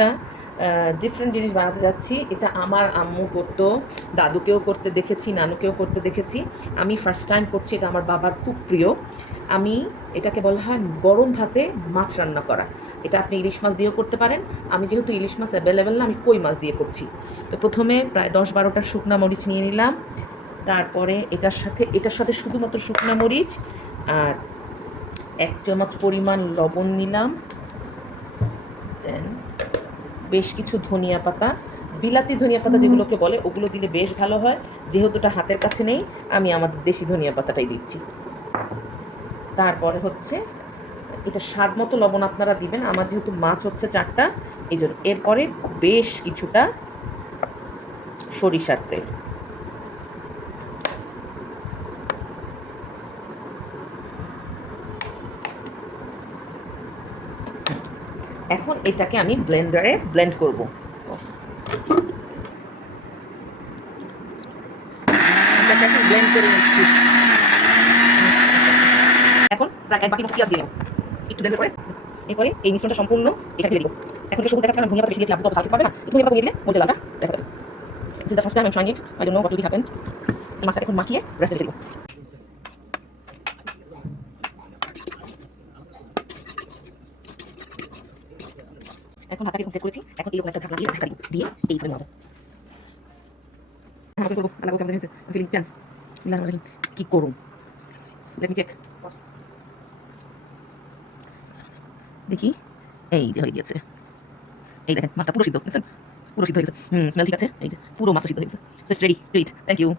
একটা ডিফারেন্ট জিনিস বানাতে যাচ্ছি। এটা আমার আম্মু করতো, দাদুকেও করতে দেখেছি, নানুকেও করতে দেখেছি। আমি ফার্স্ট টাইম করছি, এটা আমার বাবার খুব প্রিয়। আমি এটাকে বলা হয় গরম ভাতে মাছ রান্না করা। এটা আপনি ইলিশ মাছ দিয়েও করতে পারেন। আমি যেহেতু ইলিশ মাছ অ্যাভেলেবেল না, আমি কই মাছ দিয়ে করছি। তো প্রথমে প্রায় 10-12টা শুকনা মরিচ নিয়ে নিলাম। তারপরে এটার সাথে শুধুমাত্র শুকনা মরিচ আর 1 চামচ পরিমাণ লবণ নিলাম। দেন বেশ কিছু ধনিয়া পাতা, বিলাতি ধনিয়া পাতা যেগুলোকে বলে, ওগুলো দিলে বেশ ভালো হয়। যেহেতু এটা হাতের কাছে নেই, আমি আমাদের দেশি ধনিয়া পাতাটাই দিচ্ছি। তারপরে হচ্ছে এটা স্বাদ মতো লবণ আপনারা দিবেন। আমার যেহেতু মাছ হচ্ছে 4টা, এই জন্য। এরপরে বেশ কিছুটা সরিষার তেল। এখন এটাকে আমি ব্লেন্ডারে ব্লেন্ড করব। এটাকে এখন ব্লেন্ড করে নিচ্ছি। এখন প্রায় 1 বাটি মতো পেঁয়াজ দিয়ে দেবো একটু ব্লেন্ড করে। এরপরে এই মিশ্রণটা সম্পূর্ণ এটা ঢেলে দিব। এখন তো সবুজ দেখাচ্ছে, আমি ধনিয়া পাতা বেশি দিয়েছি, আপনি তো ঝাল খেতে পারবে না, ধনিয়া পাতা কমিয়ে দিলে মজা লাগা দেখা যাবে। This is the first time I'm trying it. I don't know what will happen. এই মাছটা এখন মাখিয়ে রেস্ট রেখে দিব। এখন হাতটাকে সেট করেছি, এখন এরকম একটা ঢাকনা দিয়ে ঢাকা দিব, দিয়ে এইভাবে নাড়াবো। আমি করবো আলাদা কেমন হয়েছে, ফিলিং টেন্স। কি করুন, লেট মি চেক। দেখি, এই যে হয়ে গেছে। এই দেখেন মাছটা পুরো সিদ্ধ, বুঝছেন? পুরো সিদ্ধ হয়ে গেছে। স্মেল ঠিক আছে, এই যে পুরো মাছটা সিদ্ধ হয়ে গেছে। So it's ready to eat. Thank you.